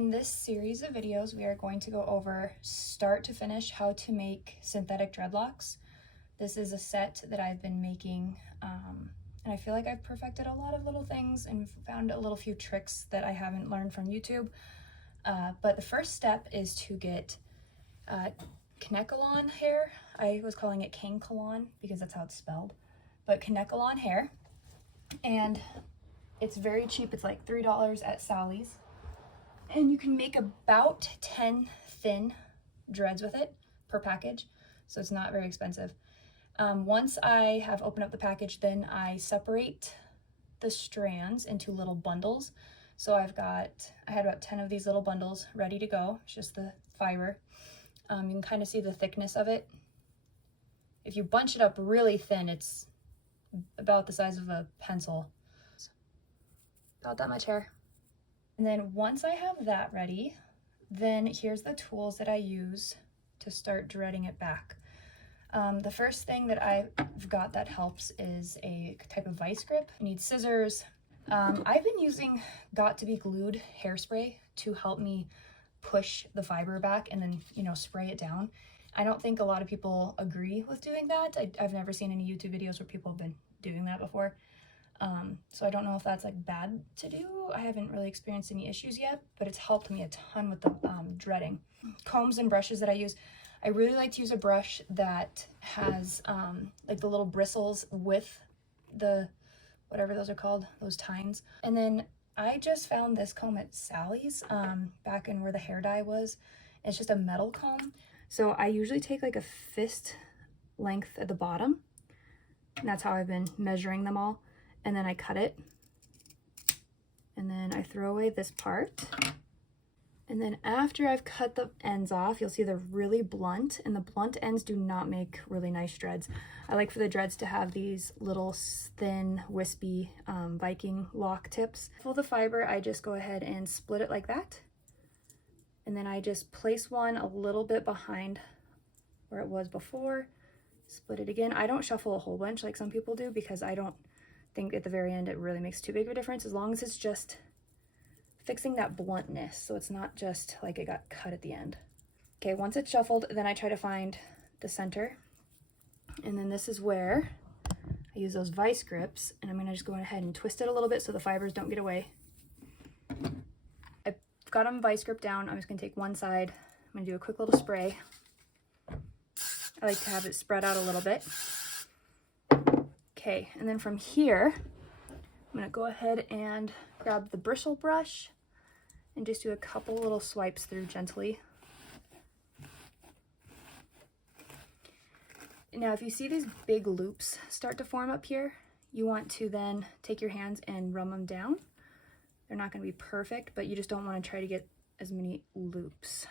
In this series of videos, we are going to go over start to finish how to make synthetic dreadlocks. This is a set that I've been making, and I feel like I've perfected a lot of little things and found a little few tricks that I haven't learned from YouTube. But the first step is to get Kanekalon hair. I was calling it Kankalon because that's how it's spelled, but Kanekalon hair. And it's very cheap. It's like $3 at Sally's. And you can make about 10 thin dreads with it per package, so it's not very expensive. Once I have opened up the package, then I separate the strands into little bundles. So I had about 10 of these little bundles ready to go. It's just the fiber. You can kind of see the thickness of it. If you bunch it up really thin, it's about the size of a pencil. About that much hair. And then once I have that ready, then here's the tools that I use to start dreading it back. The first thing that I've got that helps is a type of vice grip. You need scissors. I've been using Got to Be Glued hairspray to help me push the fiber back and then, spray it down. I don't think a lot of people agree with doing that. I've never seen any YouTube videos where people have been doing that before. So I don't know if that's like bad to do. I haven't really experienced any issues yet, but it's helped me a ton with the dreading. Combs and brushes that I use. I really like to use a brush that has like the little bristles with the, whatever those are called, those tines. And then I just found this comb at Sally's back in where the hair dye was. It's just a metal comb. So I usually take like a fist length at the bottom. And that's how I've been measuring them all. And then I cut it, and then I throw away this part. And then after I've cut the ends off, you'll see they're really blunt, and the blunt ends do not make really nice dreads. I like for the dreads to have these little thin, wispy Viking lock tips. For the fiber, I just go ahead and split it like that. And then I just place one a little bit behind where it was before, split it again. I don't shuffle a whole bunch like some people do because I don't think at the very end it really makes too big of a difference, as long as it's just fixing that bluntness, so it's not just like it got cut at the end. Okay, once it's shuffled, then I try to find the center, and then this is where I use those vice grips, and I'm gonna just go ahead and twist it a little bit so the fibers don't get away. I've got them vice grip down. I'm just gonna take one side. I'm gonna do a quick little spray. I like to have it spread out a little bit. Okay, and then from here, I'm gonna go ahead and grab the bristle brush and just do a couple little swipes through gently. Now, if you see these big loops start to form up here, you want to then take your hands and run them down. They're not gonna be perfect, but you just don't wanna try to get as many loops.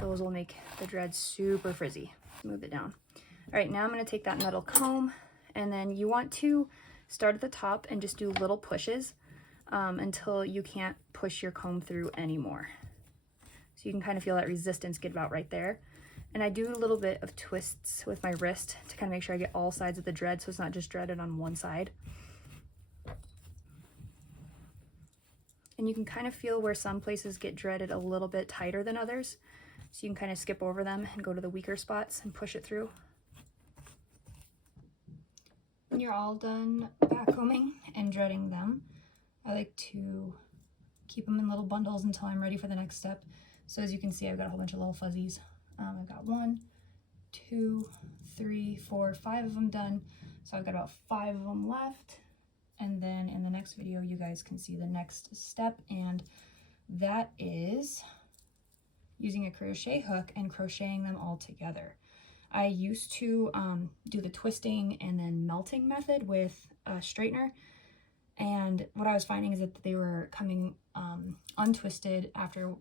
Those will make the dreads super frizzy. Move it down. All right, now I'm gonna take that metal comb, and then you want to start at the top and just do little pushes until you can't push your comb through anymore. So you can kind of feel that resistance get about right there. And I do a little bit of twists with my wrist to kind of make sure I get all sides of the dread so it's not just dreaded on one side. And you can kind of feel where some places get dreaded a little bit tighter than others. So you can kind of skip over them and go to the weaker spots and push it through. When you're all done backcombing and dreading them, I like to keep them in little bundles until I'm ready for the next step. So as you can see, I've got a whole bunch of little fuzzies. I've got 1, 2, 3, 4, 5 of them done. So I've got about 5 of them left. And then in the next video, you guys can see the next step, and that is using a crochet hook and crocheting them all together. I used to do the twisting and then melting method with a straightener, and what I was finding is that they were coming untwisted after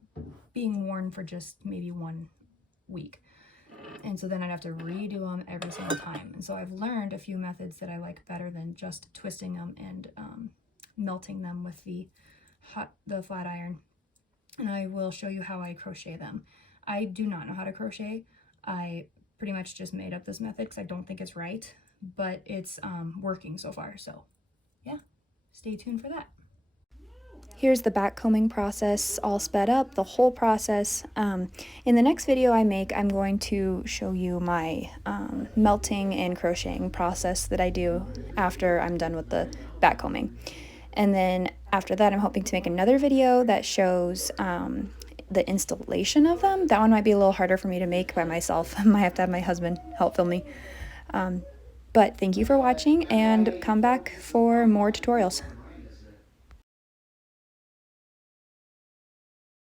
being worn for just maybe 1 week, and so then I'd have to redo them every single time. And so I've learned a few methods that I like better than just twisting them and melting them with the flat iron, and I will show you how I crochet them. I do not know how to crochet. I pretty much just made up this method because I don't think it's right, but it's working so far. So yeah, stay tuned for that. Here's the back combing process all sped up, the whole process. In the next video I make, I'm going to show you my melting and crocheting process that I do after I'm done with the back combing. And then after that, I'm hoping to make another video that shows the installation of them. That one might be a little harder for me to make by myself. I might have to have my husband help film me. But thank you for watching, and come back for more tutorials.